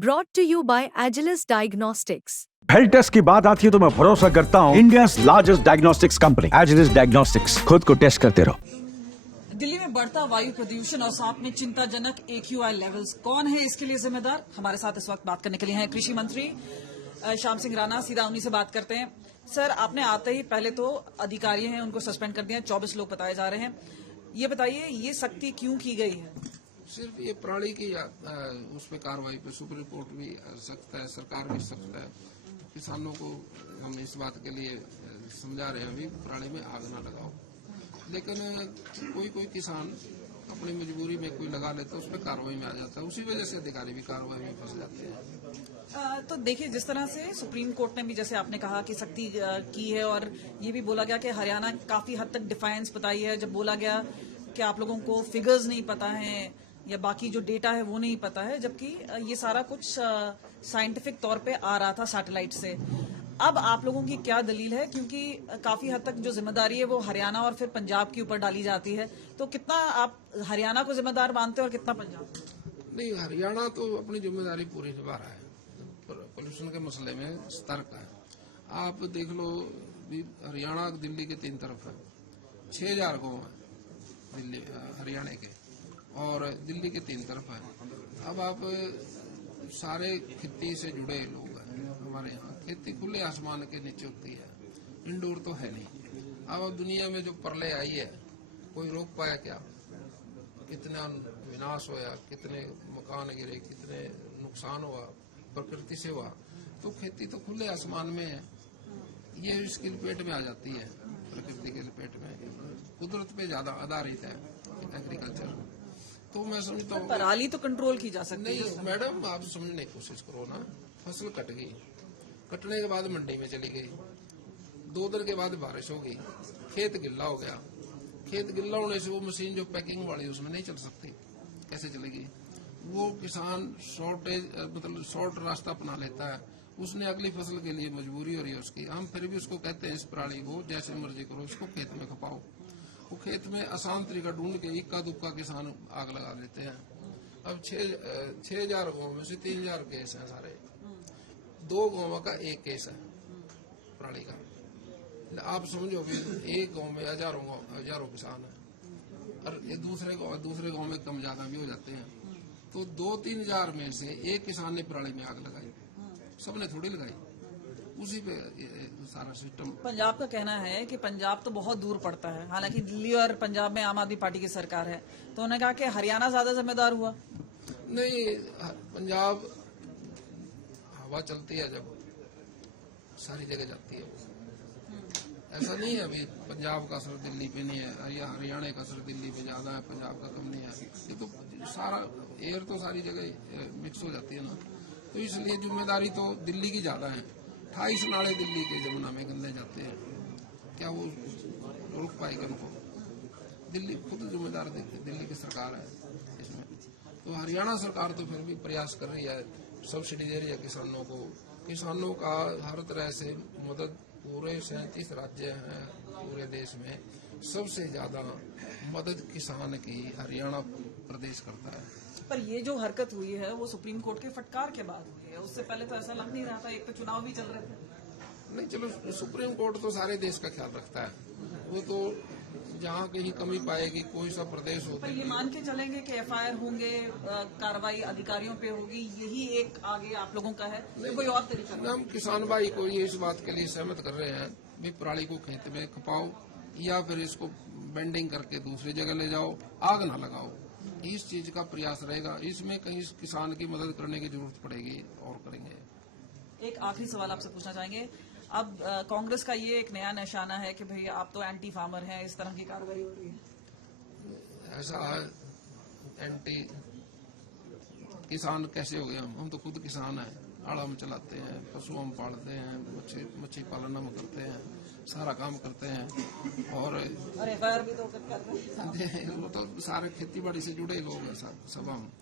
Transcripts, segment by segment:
Brought to you by Agilus Diagnostics. Health test की बात आती है तो मैं भरोसा करता हूँ India largest diagnostics company Agilus diagnostics. खुद को टेस्ट करते रहो। दिल्ली में बढ़ता वायु प्रदूषण और साथ में चिंताजनक AQI लेवल्स, कौन है इसके लिए जिम्मेदार? हमारे साथ इस वक्त बात करने के लिए हैं कृषि मंत्री श्याम सिंह राणा। सीधा उन्हीं से बात करते हैं। सर, आपने आते ही पहले तो अधिकारी हैं उनको सस्पेंड कर दिया, 24 लोग बताए जा रहे हैं। ये बताइए, ये सख्ती क्यों की गई है? सिर्फ ये प्रणाली की उस पर कार्रवाई पे सुप्रीम कोर्ट भी सख्त है, सरकार भी सख्त है। किसानों को हम इस बात के लिए समझा रहे हैं अभी प्रणाली में आग ना लगाओ, लेकिन कोई किसान अपनी मजबूरी में कोई लगा लेता है, उस पर कार्रवाई में आ जाता है। उसी वजह से अधिकारी भी कार्रवाई में फंस जाते हैं। तो देखिए, जिस तरह से सुप्रीम कोर्ट ने भी, जैसे आपने कहा कि सख्ती की है, और ये भी बोला गया कि हरियाणा काफी हद तक डिफाइंस बताई है। जब बोला गया कि आप लोगों को फिगर्स नहीं पता है या बाकी जो डेटा है वो नहीं पता है, जबकि ये सारा कुछ साइंटिफिक तौर पे आ रहा था सैटेलाइट से। अब आप लोगों की क्या दलील है? क्योंकि काफी हद तक जो जिम्मेदारी है वो हरियाणा और फिर पंजाब के ऊपर डाली जाती है, तो कितना आप हरियाणा को जिम्मेदार मानते हो और कितना पंजाब? नहीं, हरियाणा तो अपनी जिम्मेदारी पूरी निभा रहा है। पोल्यूशन के मसले में सतर्क है। आप देख लो, हरियाणा दिल्ली के 3 तरफ है, 6000 गाँव है दिल्ली हरियाणा के, और दिल्ली के 3 तरफ है। अब आप सारे खेती से जुड़े लोग हैं। हमारे यहाँ खेती खुले आसमान के नीचे होती है, इंडोर तो है नहीं। अब दुनिया में जो प्रलय आई है, कोई रोक पाया क्या? कितना विनाश होया, कितने मकान गिरे, कितने नुकसान हुआ, प्रकृति से हुआ। तो खेती तो खुले आसमान में है, ये इसकी लपेट में आ जाती है, प्रकृति के लपेट में। कुदरत पे ज्यादा आधारित है एग्रीकल्चर। तो मैं समझता हूँ पराली तो कंट्रोल की जा सकती है। नहीं मैडम, आप समझने की कोशिश करो ना। फसल कट गई, कटने के बाद मंडी में चली गई, 2 दिन के बाद बारिश हो गई, खेत गिल्ला हो गया। खेत गिल्ला होने से वो मशीन जो पैकिंग वाली उसमें नहीं चल सकती, कैसे चलेगी? वो किसान शॉर्ट रास्ता अपना लेता है, उसने अगली फसल के लिए मजबूरी हो रही है उसकी। हम फिर भी उसको कहते हैं इस प्रणाली को जैसे मर्जी करो, इसको खेत में खपाओ। वो खेत में आसान तरीका ढूंढ के इक्का दुक्का किसान आग लगा देते हैं। अब 6000 गाँव में से 3000 केस हैं सारे, 2 गाँव का 1 केस है प्रणाली का। आप समझो भी, एक गाँव में हजारों किसान है, और दूसरे गाँव में कम ज्यादा भी हो जाते हैं। तो 2-3 हजार में से एक किसान ने प्रणाली में आग लगाई, सबने थोड़ी लगाई। उसी पे सारा सिस्टम। पंजाब का कहना है कि पंजाब तो बहुत दूर पड़ता है, हालांकि दिल्ली और पंजाब में आम आदमी पार्टी की सरकार है, तो उन्होंने कहा कि हरियाणा ज्यादा जिम्मेदार हुआ। नहीं, पंजाब हवा चलती है जब सारी जगह जाती है। ऐसा नहीं है अभी पंजाब का असर दिल्ली पे नहीं है या हरियाणा का असर दिल्ली पे ज्यादा है, पंजाब का कम नहीं है। ये तो सारा एयर तो सारी जगह मिक्स हो जाती है ना, तो इसलिए जिम्मेदारी तो दिल्ली की ज्यादा है। 28 नाले दिल्ली के जमुना में गंदे जाते हैं, क्या वो रोक पाएगा उनको? दिल्ली खुद जिम्मेदार दिल्ली की सरकार है इसमें। तो हरियाणा सरकार तो फिर भी प्रयास कर रही है, सब्सिडी दे रही है किसानों को। किसानों का हर तरह से मदद, पूरे 37 राज्य हैं पूरे देश में, सबसे ज्यादा मदद किसान की हरियाणा प्रदेश करता है। पर ये जो हरकत हुई है वो सुप्रीम कोर्ट के फटकार के बाद हुई है, उससे पहले तो ऐसा लग नहीं रहा था। एक तो चुनाव भी चल रहे थे। नहीं, चलो, सुप्रीम कोर्ट तो सारे देश का ख्याल रखता है। वो तो जहाँ कहीं कमी पाएगी, कोई सा प्रदेश हो। पर ये मान के चलेंगे कि FIR होंगे, कार्रवाई अधिकारियों पे होगी, यही एक आगे आप लोगों का है, कोई और तरीका? हम किसान भाई को ये इस बात के लिए सहमत कर रहे हैं भी पराली को खेत में खपाओ या फिर इसको बेंडिंग करके दूसरी जगह ले जाओ, आग ना लगाओ। इस चीज का प्रयास रहेगा। इसमें कहीं किसान की मदद करने की जरूरत पड़ेगी और करेंगे। एक आखिरी सवाल आपसे पूछना चाहेंगे। अब कांग्रेस का ये एक नया निशाना है कि भाई आप तो एंटी फार्मर हैं, इस तरह की कार्रवाई हो रही है। ऐसा है, एंटी किसान कैसे हो गए? हम तो खुद किसान हैं, आड़ा हम चलाते हैं, पशु हम पालते हैं, मच्छी पालन हम करते हैं, सारा काम करते हैं। और FIR भी तो करते हैं। वो तो सारे खेती बाड़ी से जुड़े लोग हैं सब हम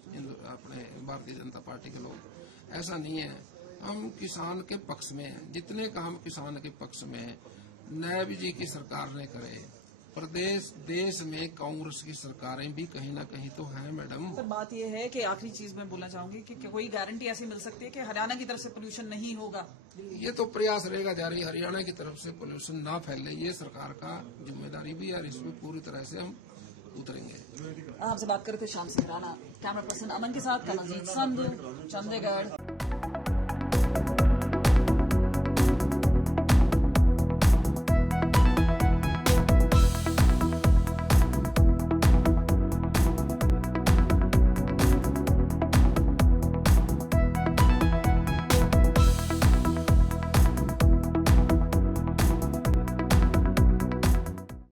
अपने भारतीय जनता पार्टी के लोग। ऐसा नहीं है, हम किसान के पक्ष में हैं। जितने काम किसान के पक्ष में नायब जी की सरकार ने करे प्रदेश देश में कांग्रेस की सरकारें भी कहीं ना कहीं तो हैं मैडम। सर बात यह है कि आखिरी चीज मैं बोलना चाहूंगी कि कोई गारंटी ऐसी मिल सकती है कि हरियाणा की तरफ से पोल्यूशन नहीं होगा? ये तो प्रयास रहेगा जारी, हरियाणा की तरफ से पोल्यूशन ना फैले, ये सरकार का जिम्मेदारी भी है और इसमें पूरी तरह से हम उतरेंगे। आपसे बात करते श्याम सिंह राणा, कैमरा पर्सन अमन के साथ कमलजीत संधू, चंडीगढ़।